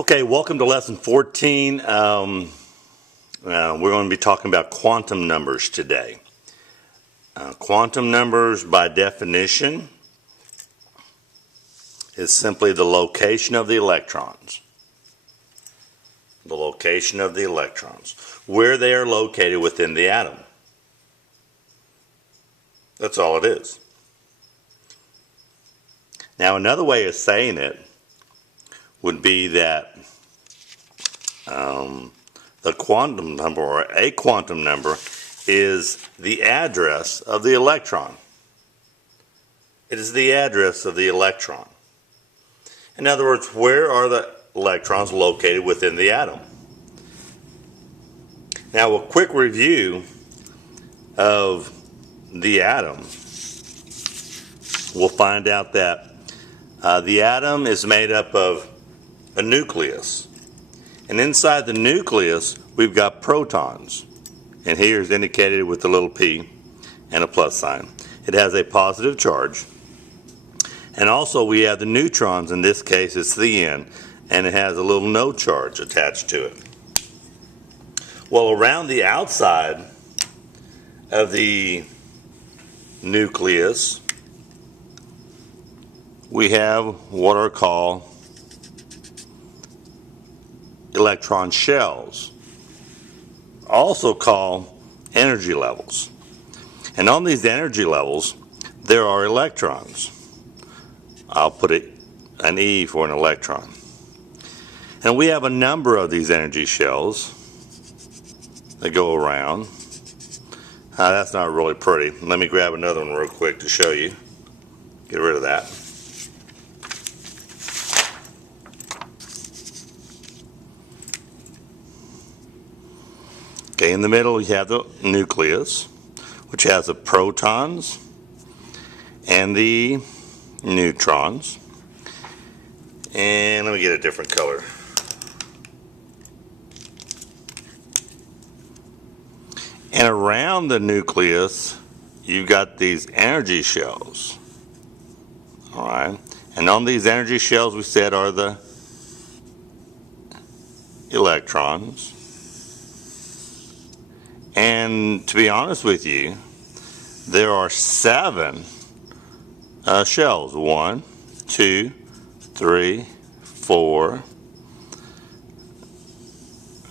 Okay, welcome to lesson 14. We're going to be talking about quantum numbers today. Quantum numbers, by definition, is simply the location of the electrons. The location of the electrons, where they are located within the atom. That's all it is. Now, another way of saying it would be that the quantum number, or a quantum number, is the address of the electron. It is the address of the electron. In other words, where are the electrons located within the atom? Now, a quick review of the atom, we'll find out that the atom is made up of a nucleus. And inside the nucleus, we've got protons. And here is indicated with the little p and a plus sign. It has a positive charge. And also we have the neutrons. In this case, it's the N. And it has a little no charge attached to it. Well, around the outside of the nucleus, we have what are called electron shells, also called energy levels. And on these energy levels, there are electrons. I'll put it an E for an electron. And we have a number of these energy shells that go around. That's not really pretty. Let me grab another one real quick to show you. Get rid of that. Okay, in the middle you have the nucleus, which has the protons and the neutrons. And let me get a different color. And around the nucleus, you've got these energy shells. All right. And on these energy shells, we said, are the electrons. And to be honest with you, there are 7 shells. 1, 2, 3, 4.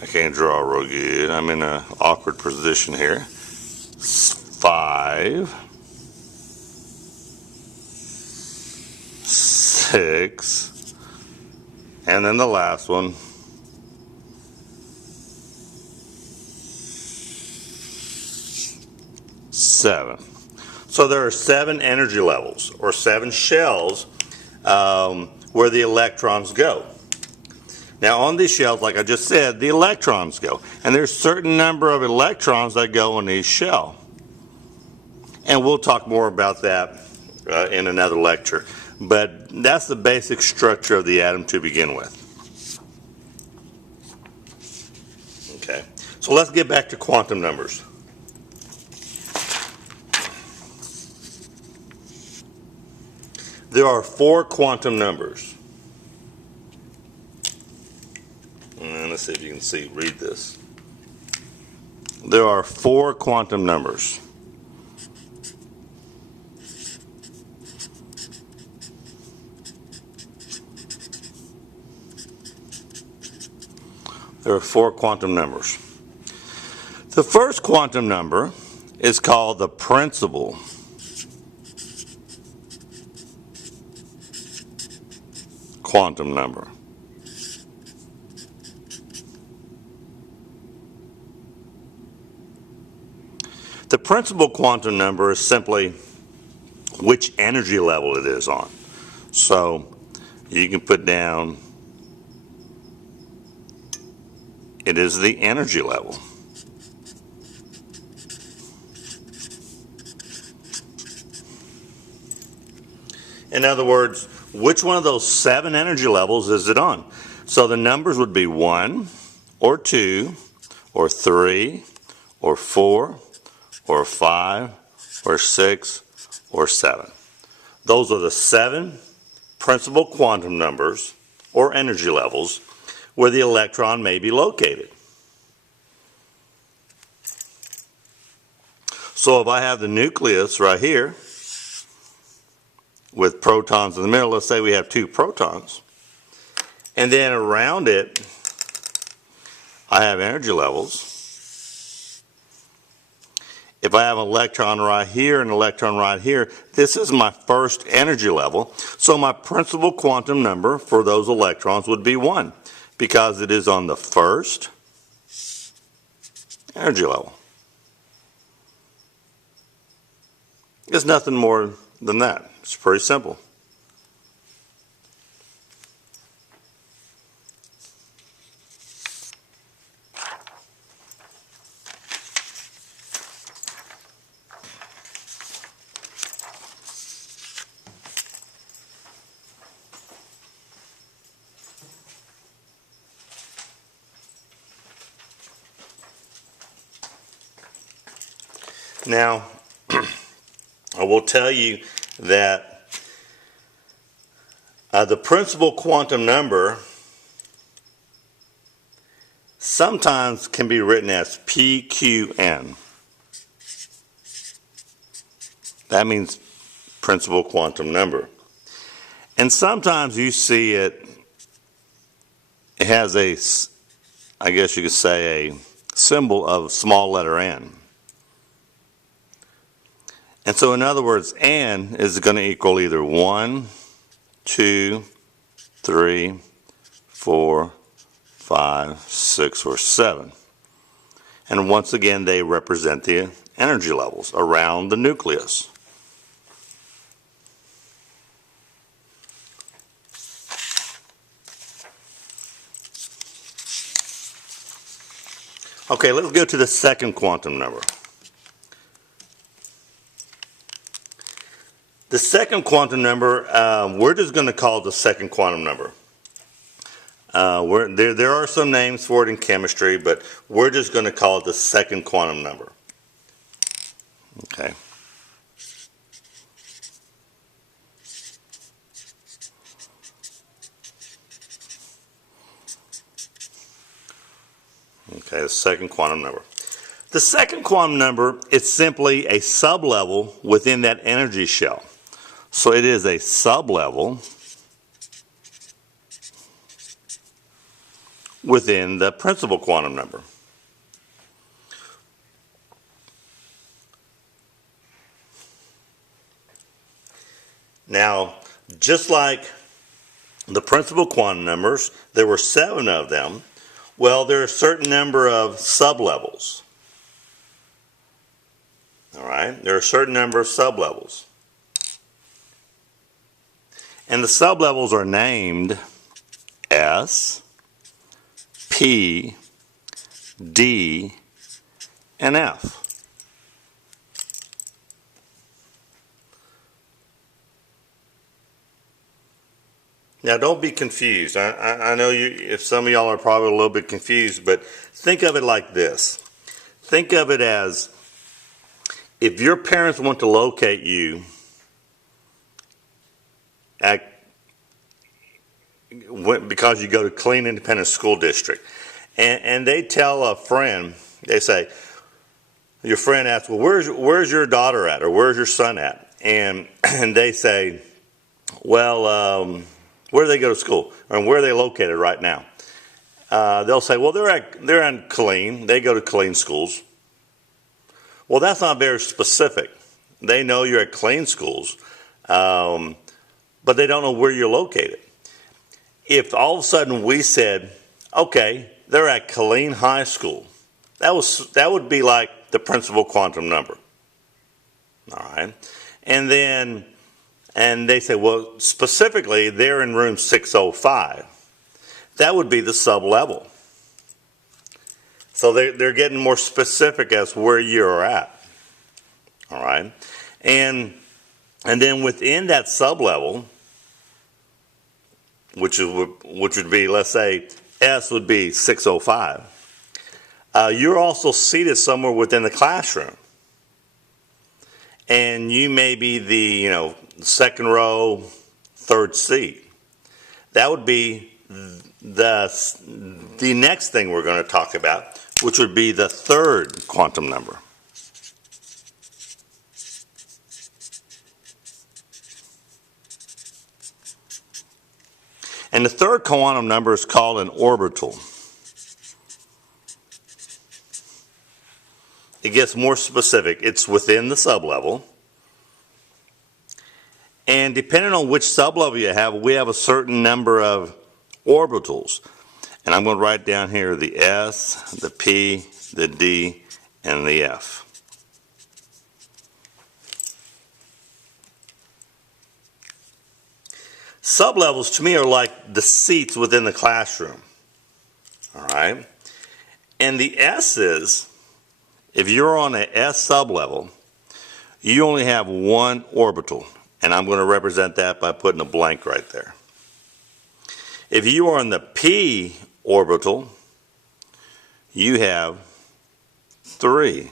I can't draw real good. I'm in an awkward position here. 5, 6, and then the last one. 7. So there are 7 energy levels, or 7 shells, where the electrons go. Now on these shells, like I just said, the electrons go. And there's a certain number of electrons that go in each shell. And we'll talk more about that in another lecture. But that's the basic structure of the atom to begin with. Okay, so let's get back to quantum numbers. There are 4 quantum numbers. And let's see if you can read this. There are 4 quantum numbers. There are 4 quantum numbers. The first quantum number is called the principal quantum number. The principal quantum number is simply which energy level it is on. So you can put down it is the energy level. In other words, which one of those 7 energy levels is it on? So the numbers would be 1 or 2 or 3 or 4 or 5 or 6 or 7. Those are the 7 principal quantum numbers or energy levels where the electron may be located. So if I have the nucleus right here with protons in the middle, let's say we have 2 protons, and then around it I have energy levels. If I have an electron right here and an electron right here, this is my first energy level. So my principal quantum number for those electrons would be 1 because it is on the first energy level. It's nothing more than that. It's pretty simple. Now, I will tell you that the principal quantum number sometimes can be written as PQN. That means principal quantum number. And sometimes you see it has a, I guess you could say, a symbol of small letter n. And so in other words, n is going to equal either 1, 2, 3, 4, 5, 6, or 7. And once again, they represent the energy levels around the nucleus. Okay, let's go to the second quantum number. The second quantum number, we're just going to call it the second quantum number. There are some names for it in chemistry, but we're just going to call it the second quantum number. Okay. Okay, the second quantum number. The second quantum number is simply a sublevel within that energy shell. So it is a sublevel within the principal quantum number. Now, just like the principal quantum numbers, there were 7 of them. Well, there are a certain number of sublevels. All right, there are a certain number of sublevels. And the sublevels are named S, P, D, and F. Now don't be confused. I know if some of y'all are probably a little bit confused, but think of it like this. Think of it as if your parents want to locate you because you go to Killeen Independent School District, and they tell a friend, they say, your friend asks, well, where's your daughter at, or where's your son at? And they say, well, where do they go to school, or where are they located right now? They'll say, well, they're in Killeen. They go to Killeen schools. Well, that's not very specific. They know you're at Killeen schools, but they don't know where you're located. If all of a sudden we said, okay, they're at Killeen High School, that would be like the principal quantum number. All right. And they say, well, specifically, they're in room 605. That would be the sub-level. So they're getting more specific as where you're at. All right. And then within that sub-level, which would be, let's say, S would be 605. You're also seated somewhere within the classroom. And you may be the, second row, third seat. That would be the next thing we're going to talk about, which would be the third quantum number. And the third quantum number is called an orbital. It gets more specific. It's within the sublevel. And depending on which sublevel you have, we have a certain number of orbitals. And I'm going to write down here the S, the P, the D, and the F. Sublevels to me are like the seats within the classroom. All right? And the S's, if you're on an S sublevel, you only have one orbital. And I'm going to represent that by putting a blank right there. If you are in the P orbital, you have 3.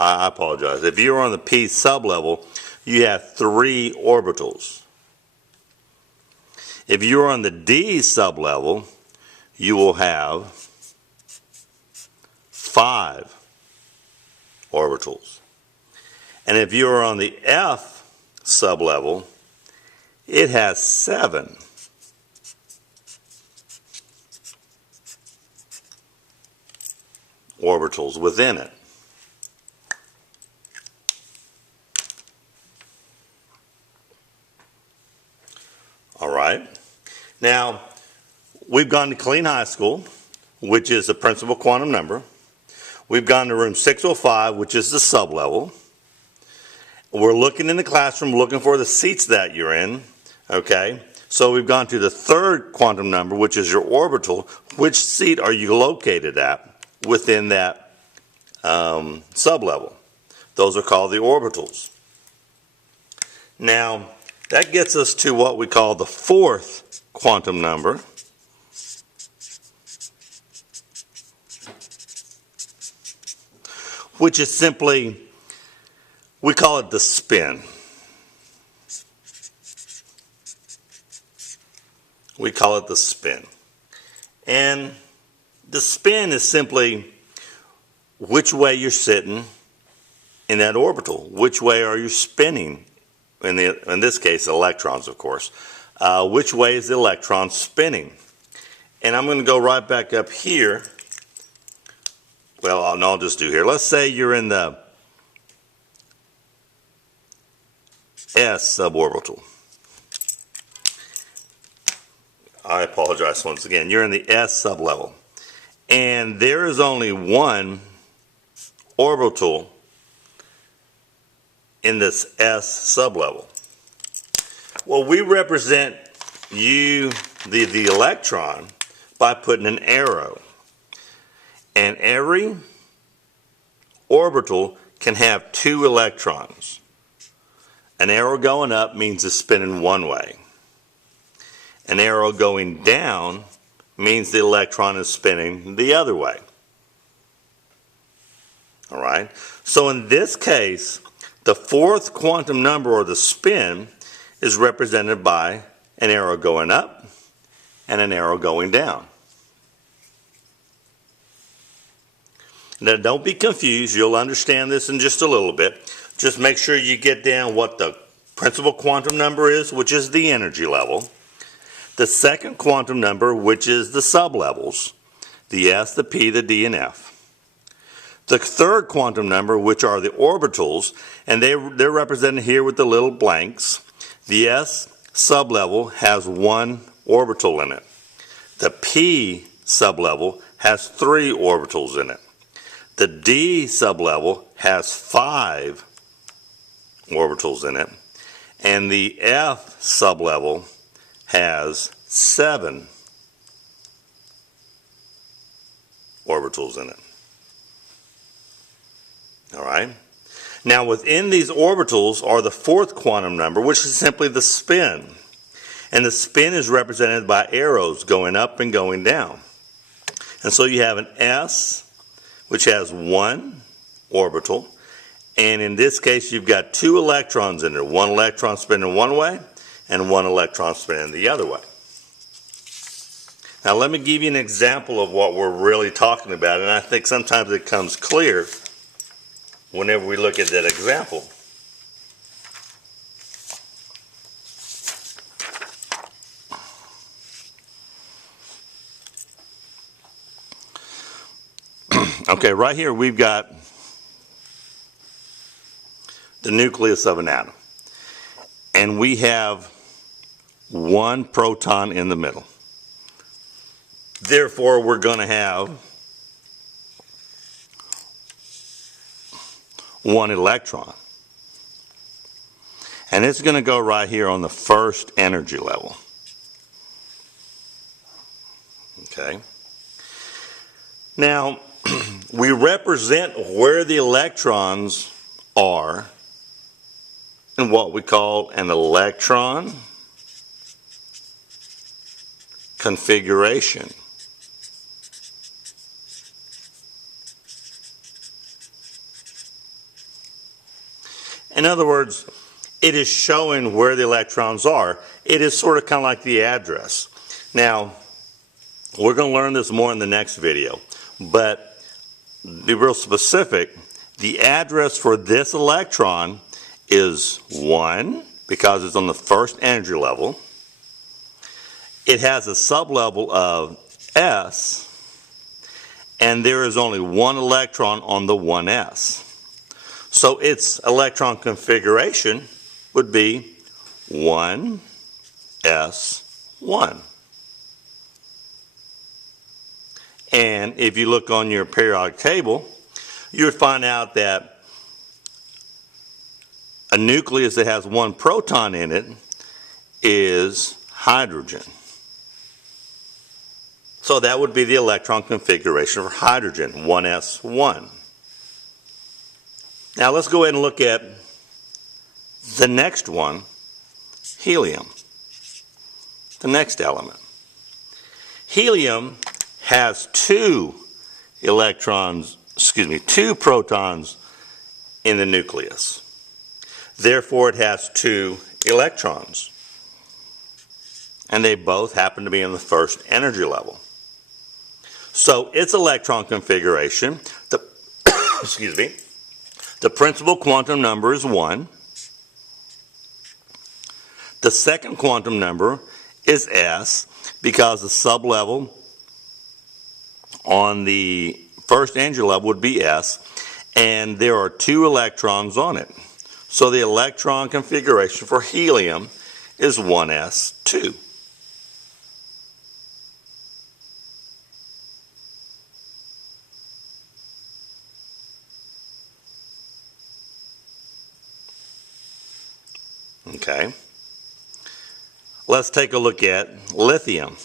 I apologize. If you're on the P sublevel, you have 3 orbitals. If you're on the D sublevel, you will have 5 orbitals. And if you're on the F sublevel, it has 7. Orbitals within it. All right. Now, we've gone to Killeen High School, which is the principal quantum number. We've gone to room 605, which is the sublevel. We're looking in the classroom, looking for the seats that you're in. Okay. So we've gone to the third quantum number, which is your orbital. Which seat are you located at within that sublevel? Those are called the orbitals. Now, that gets us to what we call the fourth quantum number. Which is simply, we call it the spin. We call it the spin. And the spin is simply which way you're sitting in that orbital. Which way are you spinning? In this case, electrons, of course. Which way is the electron spinning? And I'm going to go right back up here. Well, I'll just do here. Let's say you're in the S suborbital. I apologize once again. You're in the S sublevel. And there is only one orbital in this S sublevel. Well, we represent you, the electron, by putting an arrow. And every orbital can have 2 electrons. An arrow going up means it's spinning one way. An arrow going down means the electron is spinning the other way. All right? So in this case, the fourth quantum number, or the spin, is represented by an arrow going up and an arrow going down. Now, don't be confused. You'll understand this in just a little bit. Just make sure you get down what the principal quantum number is, which is the energy level. The second quantum number, which is the sublevels, the S, the P, the D, and F. The third quantum number, which are the orbitals, and they're represented here with the little blanks. The S sublevel has 1 orbital in it. The P sublevel has 3 orbitals in it. The D sublevel has 5 orbitals in it. And the F sublevel has 7 orbitals in it. All right. Now, within these orbitals are the fourth quantum number, which is simply the spin. And the spin is represented by arrows going up and going down. And so you have an S, which has 1 orbital. And in this case, you've got 2 electrons in there. 1 electron spinning one way, and 1 electron spinning the other way. Now let me give you an example of what we're really talking about, and I think sometimes it comes clear whenever we look at that example. Okay, right here we've got the nucleus of an atom, and we have 1 proton in the middle. Therefore, we're going to have 1 electron. And it's going to go right here on the first energy level. Okay. Now, we represent where the electrons are in what we call an electron configuration. In other words, it is showing where the electrons are. It is sort of kind of like the address. Now, we're going to learn this more in the next video, but to be real specific, the address for this electron is 1 because it's on the first energy level. It has a sublevel of S, and there is only 1 electron on the 1s. So its electron configuration would be 1s1. And if you look on your periodic table, you would find out that a nucleus that has 1 proton in it is hydrogen. So that would be the electron configuration for hydrogen, 1s1. Now let's go ahead and look at the next one, helium, the next element. Helium has 2 protons in the nucleus. Therefore, it has 2 electrons. And they both happen to be in the first energy level. So its electron configuration, the principal quantum number is 1. The second quantum number is S because the sublevel on the first energy level would be S, and there are 2 electrons on it. So the electron configuration for helium is 1s2. Okay. Let's take a look at lithium.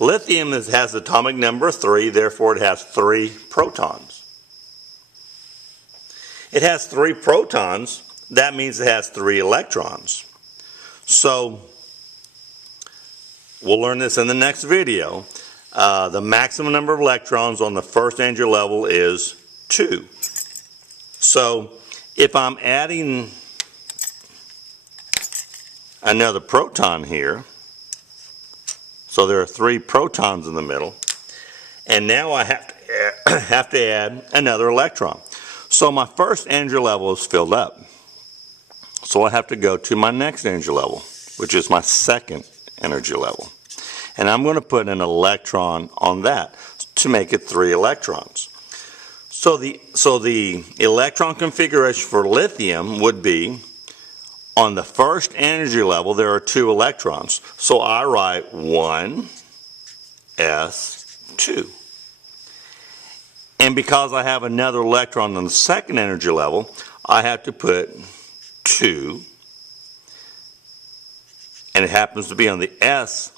Lithium has atomic number 3, therefore it has 3 protons. It has 3 protons, that means it has 3 electrons. So, we'll learn this in the next video. The maximum number of electrons on the first energy level is 2. So, if I'm adding another proton here, so there are 3 protons in the middle, and now I have to add another electron. So my first energy level is filled up. So I have to go to my next energy level, which is my second energy level. And I'm going to put an electron on that to make it 3 electrons. So the electron configuration for lithium would be, on the first energy level, there are 2 electrons. So I write 1s2. And because I have another electron on the second energy level, I have to put 2. And it happens to be on the S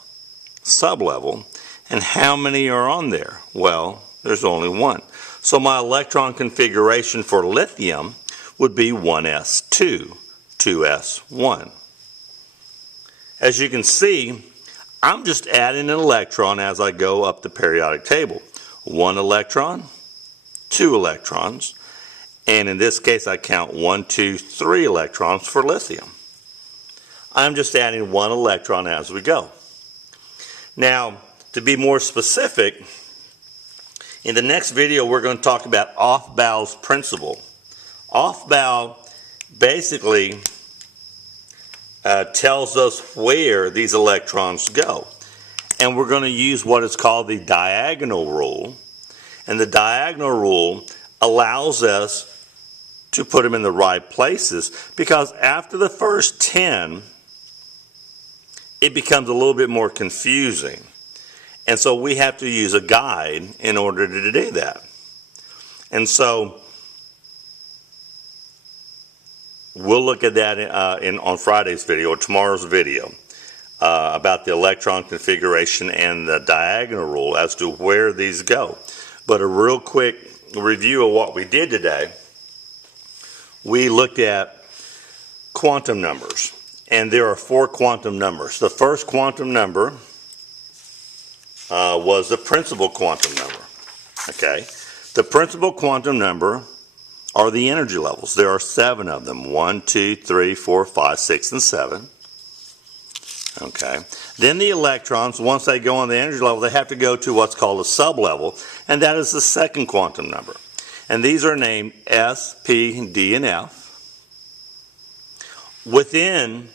sublevel. And how many are on there? Well, there's only 1. So my electron configuration for lithium would be 1s2. 2s1. As you can see, I'm just adding an electron as I go up the periodic table. 1 electron, 2 electrons, and in this case I count 1, 2, 3 electrons for lithium. I'm just adding one electron as we go. Now, to be more specific, in the next video we're going to talk about Aufbau's principle. Aufbau basically tells us where these electrons go. And we're going to use what is called the diagonal rule. And the diagonal rule allows us to put them in the right places, because after the first 10, it becomes a little bit more confusing. And so we have to use a guide in order to do that. And so we'll look at that on Friday's video, or tomorrow's video, about the electron configuration and the diagonal rule as to where these go. But a real quick review of what we did today. We looked at quantum numbers, and there are 4 quantum numbers. The first quantum number was the principal quantum number. Okay, the principal quantum number are the energy levels. There are 7 of them: 1, 2, 3, 4, 5, 6, and 7. Okay. Then the electrons, once they go on the energy level, they have to go to what's called a sublevel, and that is the second quantum number. And these are named S, P, D, and F. Within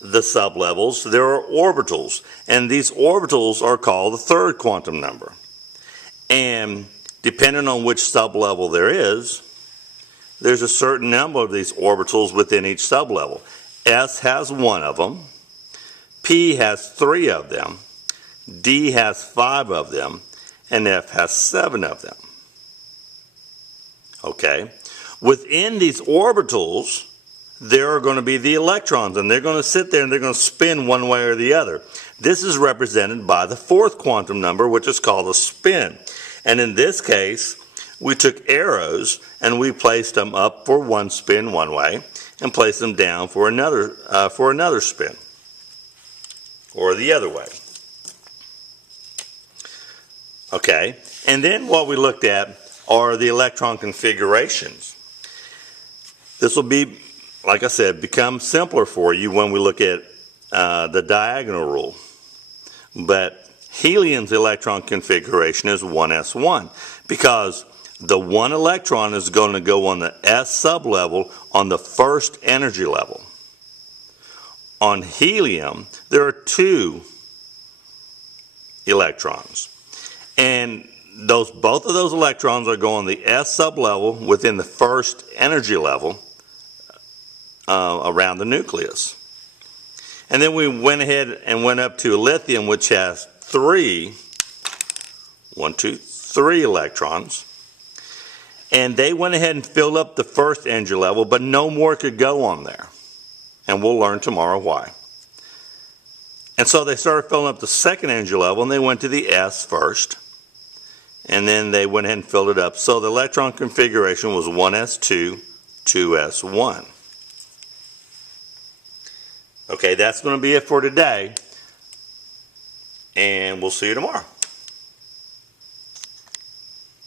the sublevels, there are orbitals, and these orbitals are called the third quantum number. And depending on which sublevel there is, there's a certain number of these orbitals within each sublevel. S has 1 of them, P has 3 of them, D has 5 of them, and F has 7 of them. Okay? Within these orbitals, there are going to be the electrons, and they're going to sit there and they're going to spin one way or the other. This is represented by the fourth quantum number, which is called a spin. And in this case, we took arrows and we placed them up for one spin one way and placed them down for another spin, or the other way. Okay, and then what we looked at are the electron configurations. This will be, like I said, become simpler for you when we look at the diagonal rule. But helium's electron configuration is 1s1, because the one electron is going to go on the s sublevel on the first energy level. On helium, there are 2 electrons, and both of those electrons are going on the s sublevel within the first energy level around the nucleus. And then we went ahead and went up to lithium, which has 3 electrons, and they went ahead and filled up the first energy level, but no more could go on there, and we'll learn tomorrow why. And so they started filling up the second energy level, and they went to the S first, and then they went ahead and filled it up. So the electron configuration was 1s2, 2s1. Okay, that's going to be it for today, and we'll see you tomorrow.